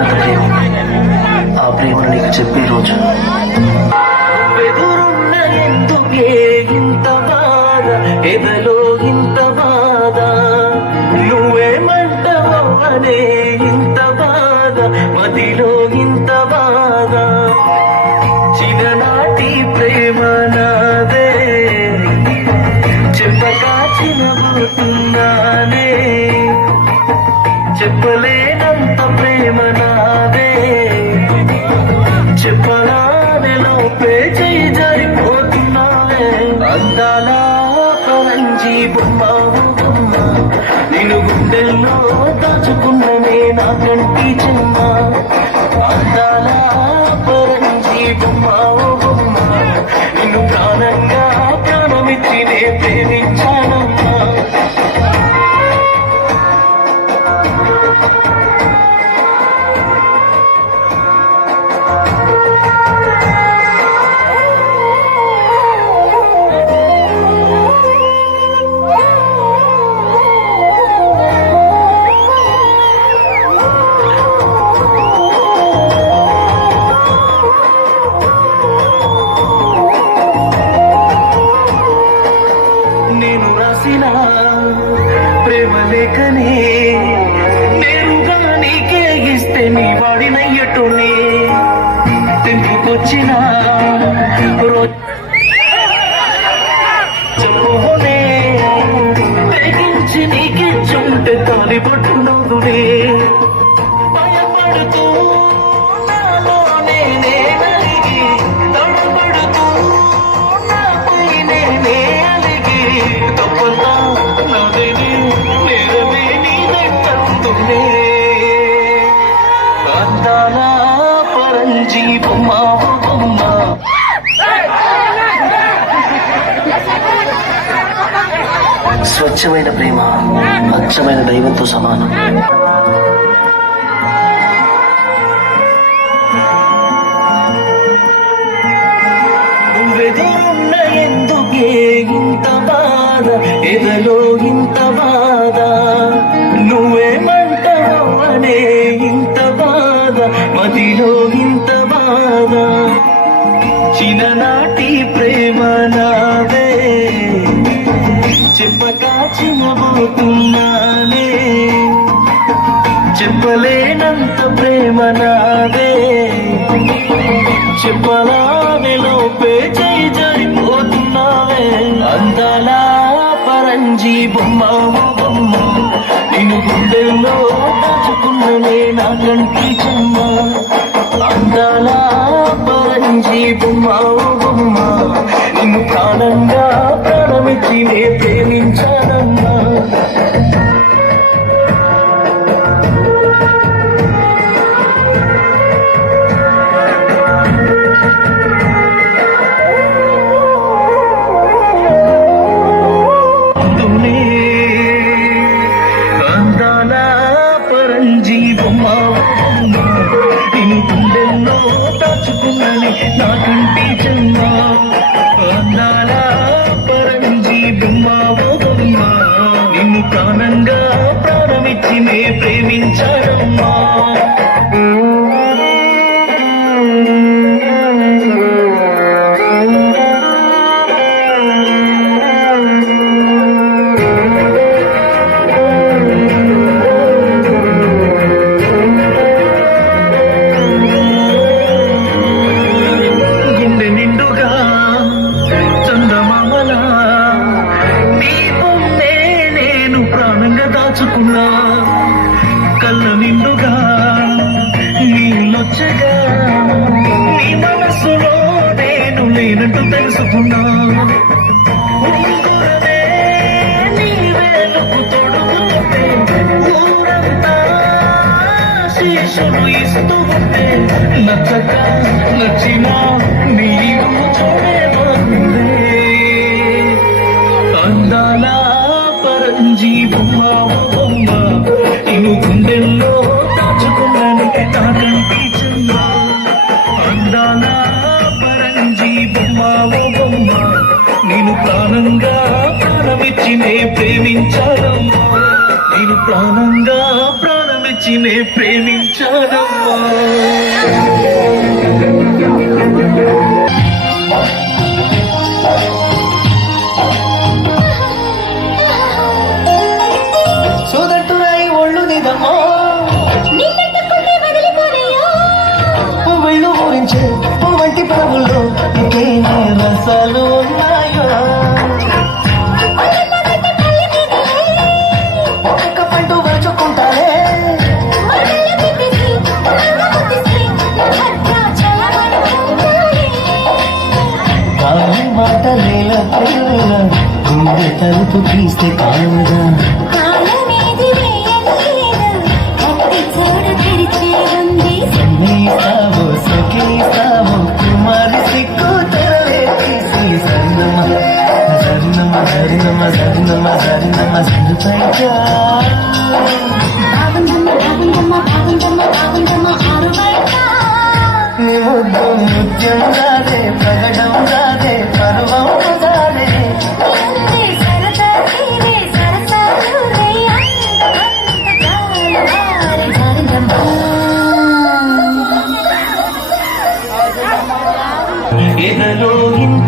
ఆ ప్రేమను నీకు చెప్పే రోజు. ఎదురున్న ఎందుకే ఇంత బాధ, ఎదలో ఇంత బాధ, నువ్వేమంటావో అనే ఇంత బాధ, మదిలో ఇంత బాధ. చిన్ననాటి ప్రేమ నాదే, చెప్పగా చిన్నబోతున్నానే, చెప్పలేనంత ప్రేమ నాదే, చెప్పలానే లోపే చేయి జారిపోతున్నావే. అందాల పరంజీ బొమ్మ బొమ్మ, నిన్ను గుండెల్లో దాచుకున్ననే నా కంటి చెమ్మ. అందాల పరంజీ బొమ్మ బొమ్మ, నిన్ను ప్రాణంగా ప్రాణమిచ్చి నే ప్రేమించానమ్మా. నేను రాసిన ప్రేమ లేఖనే నేరుగా నీకే ఇస్తే నీ వాడినయ్యటునే, తెంపుకొచ్చిన చెప్పునే తెగించి నీకిచ్చుంటే తాలి పట్టునదునే. భయపడుతూ నాలోనే నలిగి, తడబడుతూ నాపై నేనే అలిగి, తప్పంతా నాదేనే, నేరమే నీదంటునే. అందాల పరంజీ బొమ్మ బొమ్మ, స్వచ్ఛమైన ప్రేమ అచ్చమైన దైవంతో సమానం. నువ్వెదురున్న ఎందుకే ఇంత బాధ, ఎదలో ఇంత బాధ, నువ్వేమంటావో అనే ఇంత బాధ, మదిలో ఇంత బాధ. చిన్ననాటి ప్రేమ నాదే, చెప్పగా చిన్నబోతున్నానే, చెప్పలేనంత ప్రేమ నాదే, చెప్పలానే లోపే చేయి జారిపోతున్నావే. అందాల పరంజీ బొమ్మ బొమ్మ, నిన్ను గుండెల్లో దాచుకున్ననే నా కంటి చెమ్మ. అందాల పరంజీ బొమ్మ బొమ్మ, నిన్ను ప్రాణంగా ప్రాణమిచ్చి నే ప్రేమించానమ్మా. అందాల పరంజీ బొమ్మ బొమ్మ, నిన్ను గుండెల్లో దాచుకున్నని నా కంటి చెమ్మ. అందాల పరంజీ బొమ్మ బొమ్మ, నిన్ను ప్రాణంగా ప్రాణమిచ్చి నే ప్రేమించానమ్మా. గుండె నిండుగా చందమామలా నీ బొమ్మే నేను ప్రాణంగా దాచుకున్నా, కళ్ళ నిండుగా నీళ్ళొచ్చగా నీ మనసులో నేను లేనట్టు తెలుసుకున్నా. ఉంగురమే నీ వేలుకు తొడుగుతుంటే, ఊరంతా శీషులు ఇస్తూ ఉంటే, నచ్చక నచ్చినా నీరు చూడేవాడే. అందాల పరంజీ బొమ్మ బొమ్మ, నిన్ను గుండెల్లో దాచుకున్నాను నా కంటి చెమ్మ. అందాల పరంజీ బొమ్మ బొమ్మ, నేను ప్రాణంగా ప్రాణమిచ్చి నే ప్రేమించానమ్మా. నేను ప్రాణంగా ప్రాణమిచ్చి నే ప్రేమించానమ్మా. సోదట్టురాయి ఒళ్ళు నిదమ్మా పువ్వుళ్ళు ఊరించే పువ్వంటి పడవుల్లో ఇంకేనే రసాలు ఉన్నాయో ఒక్క పండు వరుచుకుంటారే కాలి మాట నేల పిల్ల గుండె తలుపు తీస్తే కావదా సన్నిస్తావు సఖిస్తావు కుమారి సిక్కు తెరవే తీసి సన్నమ సన్నమ సన్నమ సన్నమ సన్నమ సన్నపైగా నీ ముద్దు ముత్యం రాదే పగడం రాదే పర్వం రాదే ఎదలో ఇంత